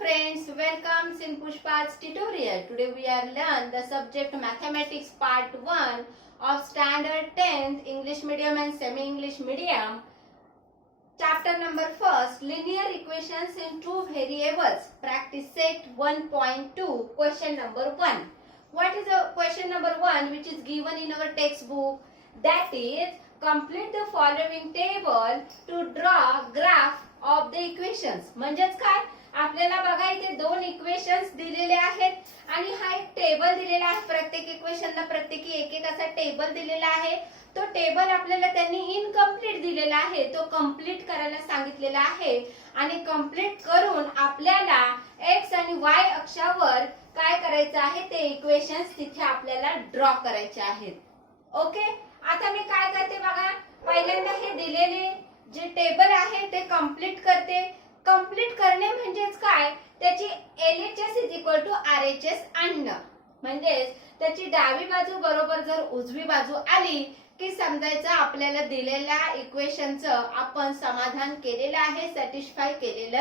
friends, welcome in Pushpa's tutorial. Today we are learn the subject Mathematics Part 1 of Standard 10th English Medium and Semi-English Medium. Chapter number 1, Linear Equations in Two Variables. Practice set 1.2, question number 1. What is the question number 1 which is given in our textbook? That is, complete the following table to draw graph of the equations. म्हणजेच काय? आपल्याला बघा इथे दोन equations दिलेले आहेत आणि हा एक टेबल दिलेला आहे. प्रत्येक इक्वेशनला प्रत्येकी एक एक असा टेबल दिलेला आहे. तो टेबल आपल्याला त्यांनी इनकम्प्लीट दिलेला आहे, तो कंप्लीट करायला सांगितलेला आहे आणि कंप्लीट करून आपल्याला एक्स आणि वाय अक्षावर काय करायचं आहे ते इक्वेशन्स तिथे आपल्याला ड्रॉ करायचे आहेत. ओके, आता मी काय करते बघा, पहिल्यांदा हे दिलेले जे टेबल आहे ते कंप्लीट करते. कंप्लीट करणे म्हणजेच काय, त्याची LHS is equal to RHS आणणं. म्हणजेच त्याची डावी बाजू बरोबर जर उजवी बाजू आली की समजायचं आपल्याला दिलेल्या इक्वेशनचं आपण समाधान केलेलं आहे, सॅटिस्फाय केलेलं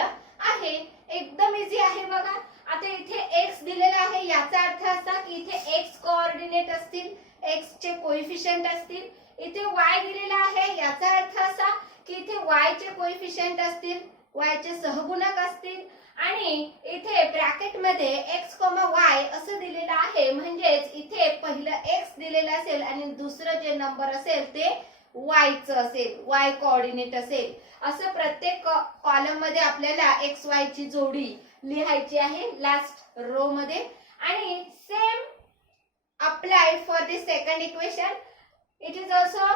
आहे. एकदम इझी आहे बघा. आता इथे x दिलेला आहे, याचा अर्थ असा की इथे x कोऑर्डिनेट असतील, x चे कोएफिशिएंट असतील. इथे y दिलेला आहे, याचा अर्थ असा की इथे y चे कोएफिशिएंट असतील, y चे सहगुणक असतील आणि इथे ब्रॅकेट मध्ये x, y असं दिलेलं आहे. म्हणजेच इथे पहिलं x दिलेलं असेल आणि दुसरं जे नंबर असेल ते y चं असेल, y कोऑर्डिनेट असेल. असं प्रत्येक कॉलम मध्ये आपल्याला x y ची जोडी लिहायची आहे लास्ट रो मध्ये. आणि same apply for the second equation. It is also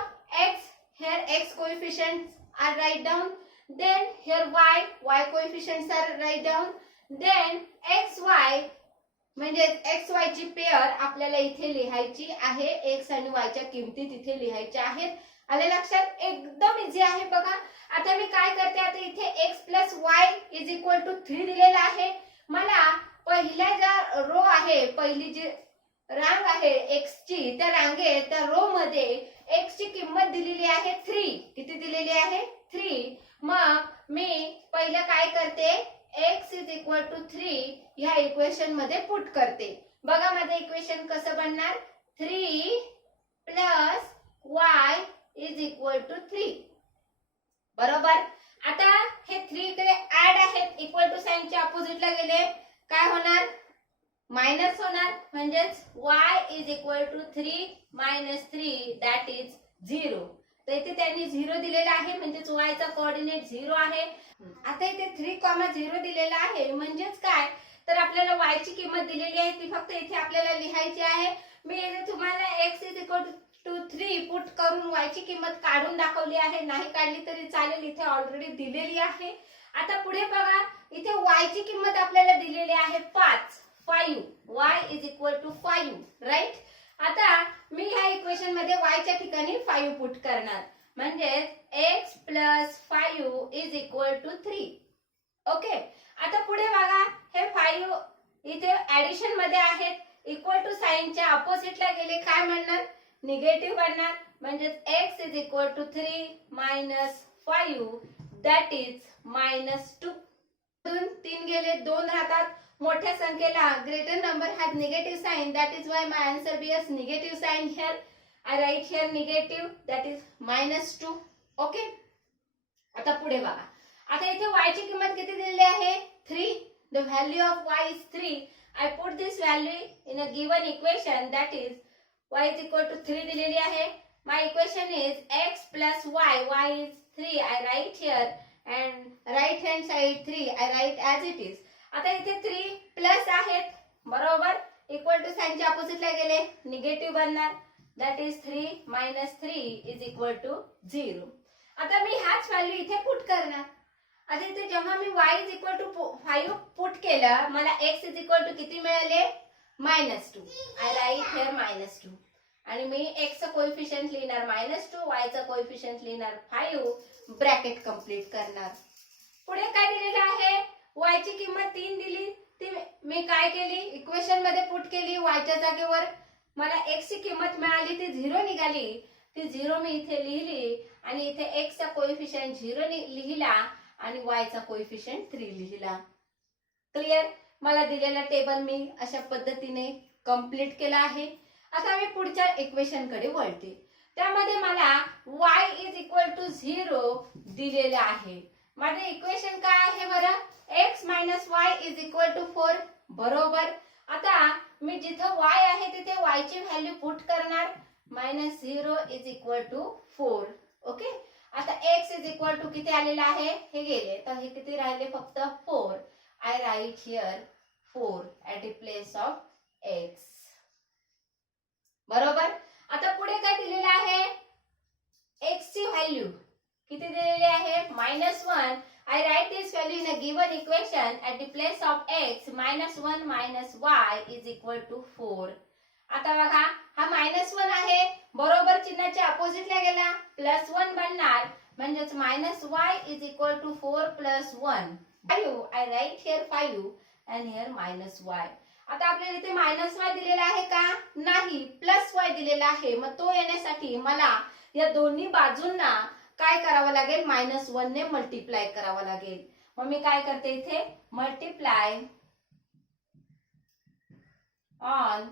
x, here x coefficients are write down. Then here y coefficients are write down. Then xy म्हणजे xy ची पेअर आपल्याला इथे लिहायची आहे. x आणि y च्या किमती तिथे लिहायच्या आहेत. आले लक्षात? एकदम इझी आहे बघा. आता मी काय करते, आता इथे x plus y is equal to 3 दिलेला आहे. मला पहिल्या ज्या रो आहे, पहिली जी रांग आहे x ची, त्या रांगेत त्या रो मध्ये x ची किंमत दिलेली आहे 3. किती दिलेली आहे? 3. मग मी पहिलं काय करते, x इज इक्वल टू 3 ह्या इक्वेशन मध्ये पुट करते. बघा माझं इक्वेशन कसं बनणार, 3 plus y is equal to 3. बरोबर. आता हे 3 कडे ऍड आहेत, इक्वल टू साइनच्या अपोजिटला गेले काय होणार, मायनस होणार. म्हणजेच y is equal to 3 minus 3 that is 0. तर इथे त्यांनी 0 दिलेला आहे, म्हणजेच y चा कोऑर्डिनेट 0 आहे. आता इथे 3,0 दिलेला आहे, म्हणजेच काय, तर आपल्याला y ची किंमत दिलेली आहे, ती फक्त इथे आपल्याला लिहायची आहे. मी इथे तुम्हाला x is equal to 3 put करून y ची किंमत काढून दाखवली आहे. नाही काढली तरी चालेल, इथे ऑलरेडी दिलेली आहे. आता पुढे बघा, इथे y ची किंमत आपल्याला दिलेली आहे 5. y is equal to 5, right. आता मी ह्या इक्वेशन मध्ये y च्या ठिकाणी 5 पुट करणार. म्हणजे x plus 5 is equal to 3. Okay. आता पुढे बघा, हे 5 इथे ऍडिशन मध्ये आहेत, इक्वल टू साइनच्या अपोजिटला गेले काय म्हणणार, निगेटिव्ह बनणार. म्हणजे x is equal to 3 minus 5 that is minus 2. 3 गेले, 2 राहतात. मोठ्या संख्येला greater number has negative sign, that is why my answer bears negative sign here. I write here negative, that is minus 2. Okay. आता पुढे बघा, आता इथे y ची किंमत किती दिलेली आहे, 3. The value of y is 3. I put this value in a given equation, that is y is equal to 3 दिलेली आहे. My equation is x plus y is 3. I write here and right hand side 3 I write as it is. आता इथे 3 plus आहेत, बरोबर. Equal to साइनच्या अपोजिटला गेले, negative बनणार. That is 3 minus 3 is equal to 0. आता मी हाच व्हॅल्यू इथे पुट करणार. आता इथे जेव्हा मी y is equal to 5 put केलं, मला x is equal to किती मिळाले, -2. I write here -2. आणि मी x चा कोएफिशिएंट लिहिणार -2, y चा कोएफिशिएंट लिहिणार 5, ब्रॅकेट कंप्लीट करणार. पुढे काय दिलेलं आहे, y ची किंमत 3 दिली, ती मी काय केली, इक्वेशन मध्ये पुट केली. y च्या जागेवर मला x ची किंमत मिळाली, ती 0 निघाली. ती 0 मी इथे लिहिली आणि इथे x चा कोएफिशिएंट 0 लिहिला आणि y चा कोएफिशिएंट 3 लिहिला. क्लिअर? मला दिलेला टेबल मी अशा पद्धतीने कंप्लीट केला आहे. आता मी पुढच्या इक्वेशन कडे वळते. त्यामध्ये मला y इज इक्वल टू 0 दिलेले आहे. माझे इक्वेशन काय आहे बरं? x minus y is equal to 4. बरोबर. आता मी जिथं y आहे तिथे y ची व्हॅल्यू पुट करणार. Minus 0 is equal to 4. Okay. आता x इज इक्वल टू किती आलेलं आहे? हे गेले तर हे किती राहिले? फक्त 4. I write here 4 at the place of x. बरोबर. आता पुढे काय दिलेलं आहे? x ची व्हॅल्यू किती दिलेली आहे? -1. I write this value in a given equation at the place of x -1 minus y is equal to 4. आता बघा हा -1 आहे. बरोबर चिन्हाच्या अपोजिटला गेला +1 बनणार म्हणजेच -y is equal to 4 + 1. 5. I write here 5 and here -y. आता आपल्याला इथे -y दिलेला आहे का? नाही, +y दिलेला आहे. मग तो येण्यासाठी मला या दोन्ही बाजूंना काय करावं लागेल? -1 ने मल्टिप्लाय करावं लागेल. मग मी काय करते इथे? Multiply on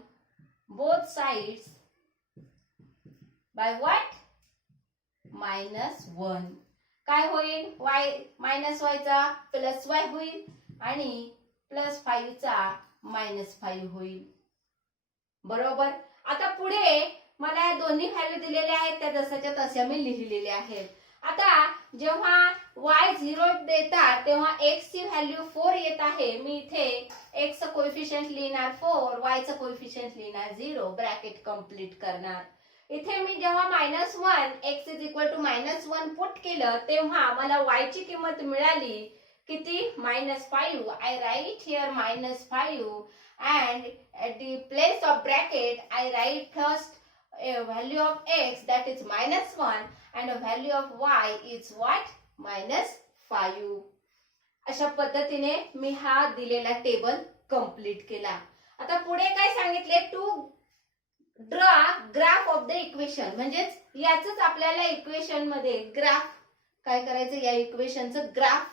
both sides by what? -1. काय होईल? y चा +y होईल आणि +5 चा -5 होईल. बरोबर. आता पुढे मला या दोन्ही व्हॅल्यू दिलेल्या आहेत त्या जशाच्या तशा मी लिहिलेल्या आहेत. आता जेव्हा y 0 देतात तेव्हा x ची व्हॅल्यू 4 येत आहे. मी इथे x चा कोएफिशियंट लिहिणार 4, y चा कोएफिशियंट लिहिणार 0, ब्रॅकेट कंप्लीट करणार. इथे मी जेव्हा -1 x is equal to -1 put केलं तेव्हा मला y ची किंमत मिळाली किती? -5. I write here -5 and at the place of bracket I write first a value of x that is -1 and a value of y is what? -5. अशा पद्धतीने मी हा दिलेला टेबल कंप्लीट केला. आता पुढे काय सांगितले? To draw graph of the equation. म्हणजेच याचंच आपल्याला इक्वेशन मध्ये ग्राफ काय करायचं? या इक्वेशनचं ग्राफ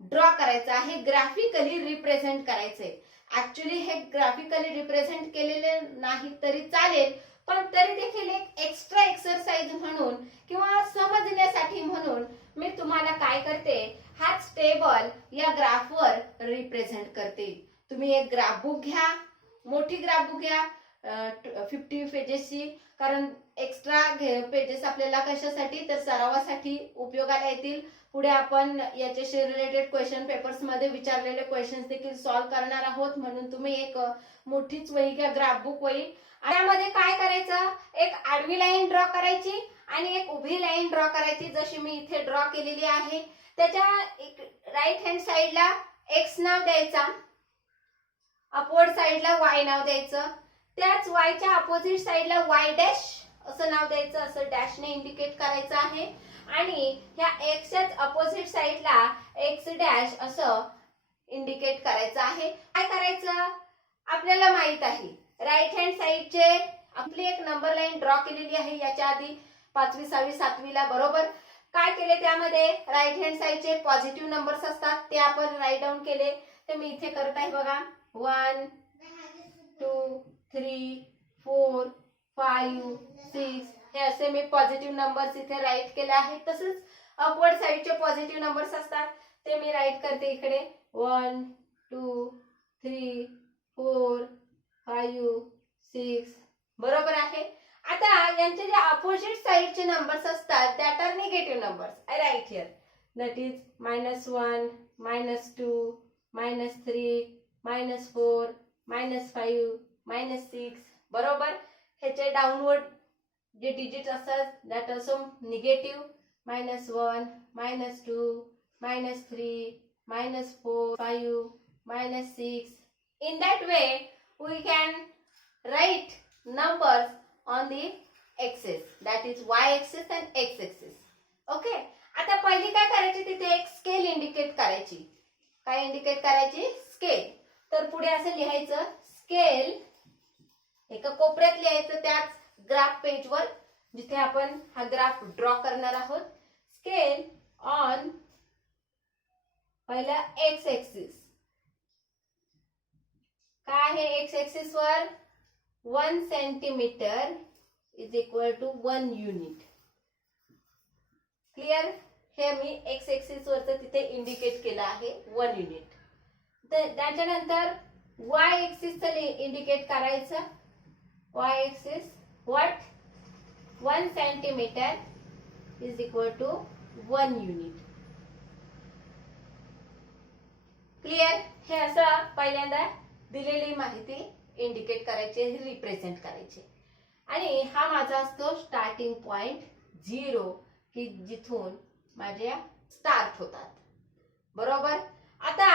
ड्रॉ करायचं आहे, ग्राफिकली रिप्रेझेंट करायचंय. ऍक्च्युली हे ग्राफिकली रिप्रेझेंट केलेले नाही तरी चालेल, पण तरी देखील एक एक्स्ट्रा एक्सरसाइज म्हणून किंवा समजण्यासाठी म्हणून मी तुम्हाला काय करते? हाच टेबल या ग्राफवर रिप्रेझेंट करते. तुम्ही एक ग्राफ बुक घ्या, मोठी ग्राफ बुक घ्या 50 पेजेसची, कारण एक्स्ट्रा पेजेस आपल्याला कशासाठी? तर सरावासाठी उपयोगाला येतील. पुढे आपण याच्याशी रिलेटेड क्वेश्चन पेपर्स मध्ये विचारलेले क्वेश्चन्स देखील सॉल्व्ह करणार आहोत. म्हणून तुम्ही एक मोठीच वही घ्या, ग्राफ बुक वही. त्यामध्ये काय करायचं? एक आडवी लाईन ड्रॉ करायची आणि एक उभी लाईन ड्रॉ करायची, जशी मी इथे ड्रॉ केलेली आहे. त्याच्या राईट हँड साइडला x नाव द्यायचा, अपवर्ड साइडला y नाव द्यायचं, त्याच y च्या अपोजिट साइडला y डॅश असं नाव द्यायचं, असं डॅशने इंडिकेट करायचं आहे. आणि ह्या एक्सच्याच अपोजिट साइडला एक्स डॅश असं इंडिकेट करायचं आहे. काय करायचं? आपल्याला माहित आहे राईट हँड साइडचे आपली एक नंबर लाईन ड्रॉ केलेली आहे याच्या आधी 5वी 6वी 7वी ला. बरोबर. काय केले? त्यामध्ये राईट हँड साइडचे पॉझिटिव्ह नंबर्स असतात ते आपण राईट डाऊन केले. ते मी इथे करत आहे बघा. 1 2 3 4 5 6 हे असे मी पॉझिटिव्ह नंबर्स इथे राईट केले आहेत. तसेच अपवर्ड साइडचे पॉझिटिव्ह नंबर्स असतात ते मी राईट करते इकडे. 1 2 3 4 5 6. बरोबर आहे. आता यांचे जे अपोजिट साइडचे नंबर्स असतात that are negative numbers. I write here that is -1 -2 -3 -4 -5 -6. बरोबर. ह्याचे डाउनवर्ड जे डिजिट असतात that also negative. -1 -2 -3 -4 5 -6. In that way we can write numbers on the axis, that is y axis and x axis. Okay. आता पहिली काय करायची? तिथे एक स्केल इंडिकेट करायची. काय इंडिकेट करायची? स्केल. तर पुढे असं लिहायचं स्केल, एका कोपऱ्यात लिहायचं त्याच ग्राफ पेजवर जिथे आपण हा ग्राफ ड्रॉ करणार आहोत. स्केल ऑन पहिला एक्स एक्सिस, आहे एक्स एक्सिस वर 1 centimetre is equal to 1 unit. Clear. हे मी एक्स एक्सिस वरच तिथे इंडिकेट केलं आहे 1 युनिट. त्याच्यानंतर वाय एक्सिस इंडिकेट करायचं. Y axis what 1 centimetre is equal to 1 unit. Clear. हे असं पहिल्यांदा दिलेली माहिती इंडिकेट करायची, रिप्रेझेंट करायची. आणि हा माझा असतो स्टार्टिंग पॉइंट 0 की जिथून माझ्या स्टार्ट होतात. बरोबर. आता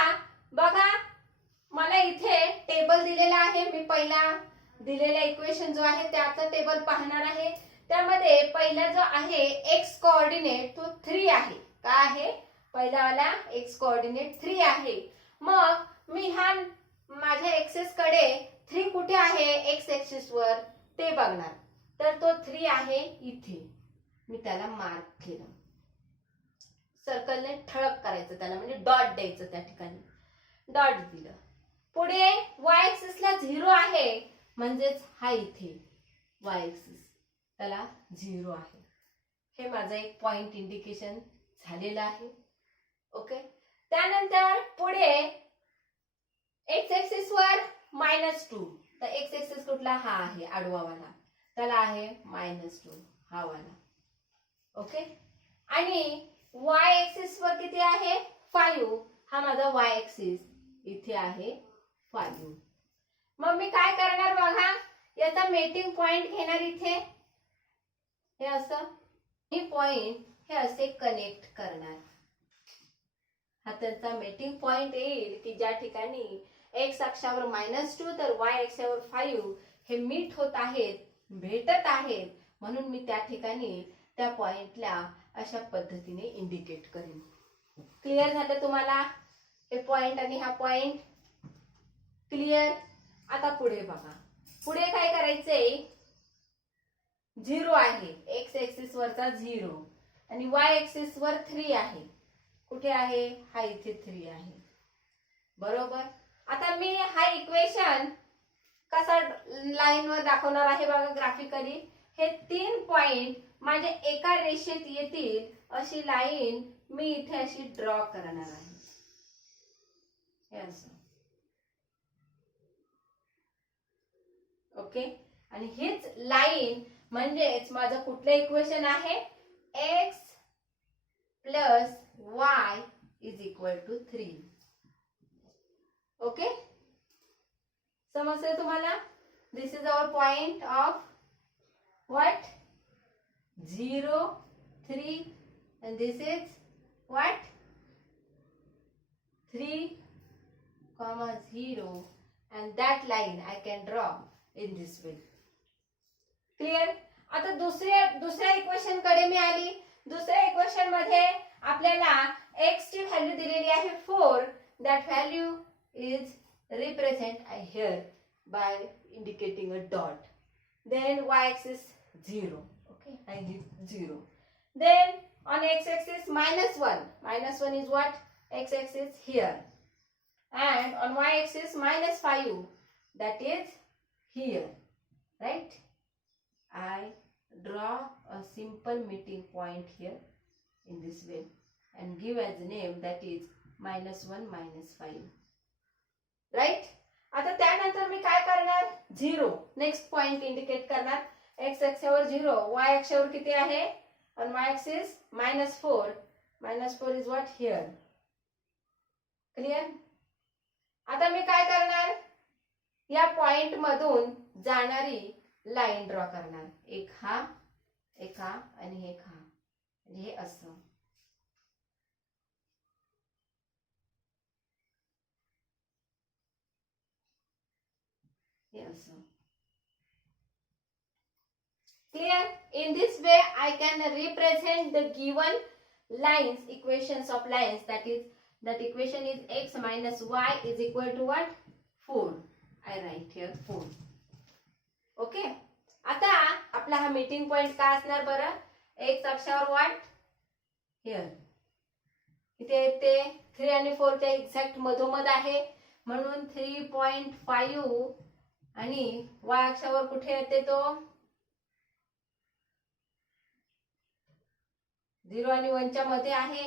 बघा मला इथे टेबल दिलेला आहे. मी पहिला दिलेला इक्वेशन जो आहे त्याचा टेबल पाहणार आहे. त्यामध्ये पहिला जो आहे एक्स कोऑर्डिनेट तो 3 आहे. काय आहे? पहिला वाला एक्स कोऑर्डिनेट 3 आहे. मग मी हा माझ्या एक्सेस कडे 3 कुठे आहे एक्स एक्सिस वर ते बघणार. तर तो 3 आहे इथे. मी त्याला मार्क केलं. सर्कलने ठळक करायचं त्याला, म्हणजे डॉट द्यायचं त्या ठिकाणी. डॉट दिलं. पुढे वाय एक्सिस ला 0 आहे, म्हणजेच हा इथे वाय एक्सिस त्याला 0 आहे. हे माझं एक पॉइंट इंडिकेशन झालेलं आहे. ओके. त्यानंतर पुढे एक्स एक्सिस वर -2. तर एक्स एक्सिस कुठला? हा आहे आडवा वाला, त्याला आहे -2 हा वाला. ओके. आणि वाय एक्सिस वर किती आहे? 5. हा माझा वाय एक्सिस इथे आहे 5. मग मी काय करणार बघा, याचा मेटिंग पॉइंट घेणार इथे. हे असं हे पॉइंट हे असे कनेक्ट करणार. हा त्यांचा मेटिंग पॉइंट येईल की ज्या ठिकाणी एक्स अक्षावर -2 तर वाय अक्षावर 5 हे मीट होत आहेत, भेटत आहेत. म्हणून मी त्या ठिकाणी त्या पॉइंटला अशा पद्धतीने इंडिकेट करेन. क्लिअर झालं तुम्हाला हे पॉइंट आणि हा पॉइंट? क्लिअर. आता पुढे बघा. पुढे काय करायचंय? 0 आहे एक्स एक्सिस वरचा 0 आणि वाय एक्सिस वर 3 आहे. कुठे आहे? हा इथे 3 आहे. बरोबर. आता मी हा इक्वेशन कसा लाईन वर दाखवणार आहे बघा ग्राफिकली. हे 3 पॉइंट माझ्या एका रेषेत येतील अशी लाईन मी इथे अशी ड्रॉ करणार आहे. हे असं. ओके. आणि हेच लाईन म्हणजेच माझं कुठलं इक्वेशन आहे? X plus Y is equal to 3. Okay. समजतंय तुम्हाला? This is our point of what? 0, 3 and this is what? 3, 0 and that line I can draw in this way. Clear? आता दुसऱ्या इक्वेशन कडे मी आली. दुसऱ्या इक्वेशन मध्ये आपल्याला x ची व्हॅल्यू दिलेली आहे 4. That value is represent here by indicating a dot. Then y-axis 0. Okay, I give 0. Then on x-axis -1. -1 is what? X-axis here. And on y-axis -5. That is here. Right? I draw a simple meeting point here in this way and give as a name that is -1 -5. Right? आता त्यानंतर मी काय करणार? 0 next point indicate करणार. X अक्षावर 0, Y अक्षावर किती आहे? On Y axis -4. -4 is what? Here. Clear. आता मी काय करणार? या पॉइंट मधून जाणारी लाईन ड्रॉ करणार. एक हा आणि एक हा. आणि हे असं. हे असं. Clear? In this way, I can represent the given lines, equations of lines. That equation is x minus y is equal to what? 4. I write here 4. Okay. आता आपला हा मीटिंग पॉइंट काय असणार बरं? x अक्षावर what? Here. इथे ते 3 आणि 4 च्या एक्झॅक्ट मधोमध आहे. म्हणून 3.5 आणि y अक्षावर कुठे येते तो 0 आणि 1 च्या मध्ये आहे.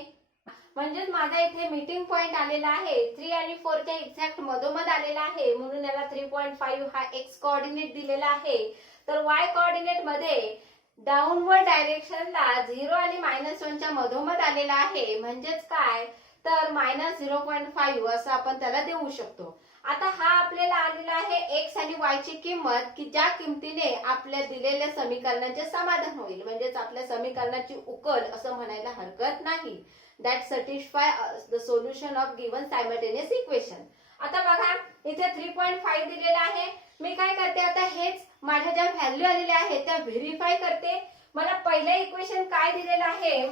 म्हणजेच माझा इथे मीटिंग पॉइंट आलेला आहे 3 आणि 4 च्या एक्झॅक्ट मधोमध आलेला आहे, म्हणून याला 3.5 हा एक्स कोऑर्डिनेट दिलेला आहे. तर वाय कोऑर्डिनेट मध्ये डाऊनवर्ड डायरेक्शनला 0 आणि -1 च्या मधोमध आलेला आहे. म्हणजेच काय तर -0.5 असं आपण त्याला देऊ शकतो. आता हा आपल्याला आलेला आहे एक्स आणि वाय ची किंमत की ज्या किमतीने आपल्या दिलेल्या समीकरणाचे समाधान होईल. म्हणजेच आपल्या समीकरणाची उकल असं म्हणायला हरकत नाही. that satisfy the solution of given simultaneous equation. आता बघा इथे 3.5 दिलेला आहे. मी काय करते आता हेच माझ्या ज्या व्हॅल्यू आलेल्या आहेत त्या व्हेरीफाय करते. मला पहिलं इक्वेशन काय दिलेलं आहे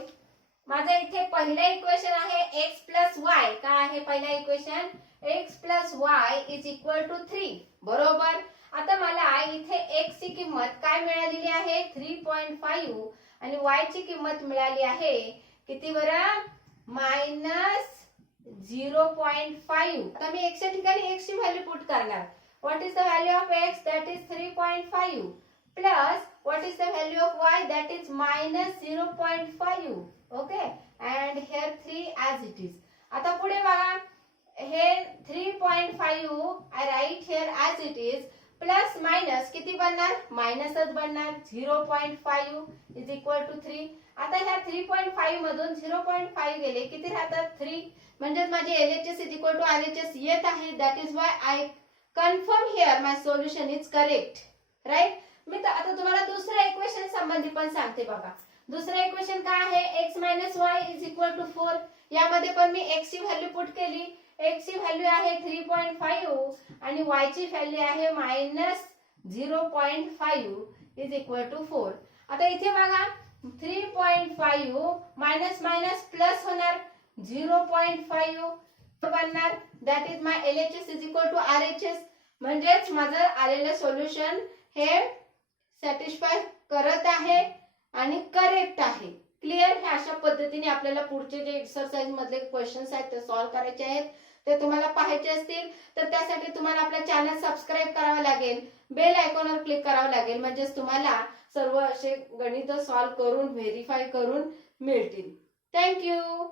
माझं इथे पहिलं इक्वेशन आहे x + y. काय आहे पहिलं इक्वेशन x + y = 3 बरोबर. आता मला इथे x ची किंमत काय मिळालेली आहे 3.5 आणि y ची किंमत मिळाली आहे किती बरं -0.5. आता मी x च्या ठिकाणी x ची व्हॅल्यू पुट करणार. What is the value of x that is 3.5 plus what is the value of y that is -0.5. Okay and here 3 as it is. आता पुढे बघा हे 3.5 I write here as it is plus minus किती बनणार मायनसच बनणार 0.5 = 3. आता ह्या 3.5 मधून 0.5 गेले किती राहतात 3. म्हणजे माझे LHS = RHS येत आहे. That is why I confirm here my solution is correct right. मी आता तुम्हाला दुसऱ्या इक्वेशन संबंधी पण सांगते बघा. दुसरं इक्वेशन काय आहे x - y = 4. यामध्ये पण मी x ची व्हॅल्यू पुट केली. x ची व्हॅल्यू आहे 3.5 आणि y ची व्हॅल्यू आहे -0.5 = 4. आता इथे बघा 3.5 मायनस मायनस प्लस होणार 0.5 बनणार. That is my LHS = RHS. म्हणजेच माझं आलेलं सोल्युशन हे सॅटिस्फाय करत आहे आणि करेक्ट आहे. क्लिअर. हे अशा पद्धतीने आपल्याला पुढचे जे एक्सरसाइज मधले क्वेश्चन्स आहेत ते सॉल्व्ह करायचे आहेत. ते तुम्हाला पाहायचे असतील तर त्यासाठी तुम्हाला आपला चॅनल सबस्क्राईब करावा लागेल. बेल आयकॉनवर क्लिक करावं लागेल. म्हणजेच तुम्हाला सर्व असे गणित सॉल्व्ह करून व्हेरीफाय करून मिळतील. थँक्यू.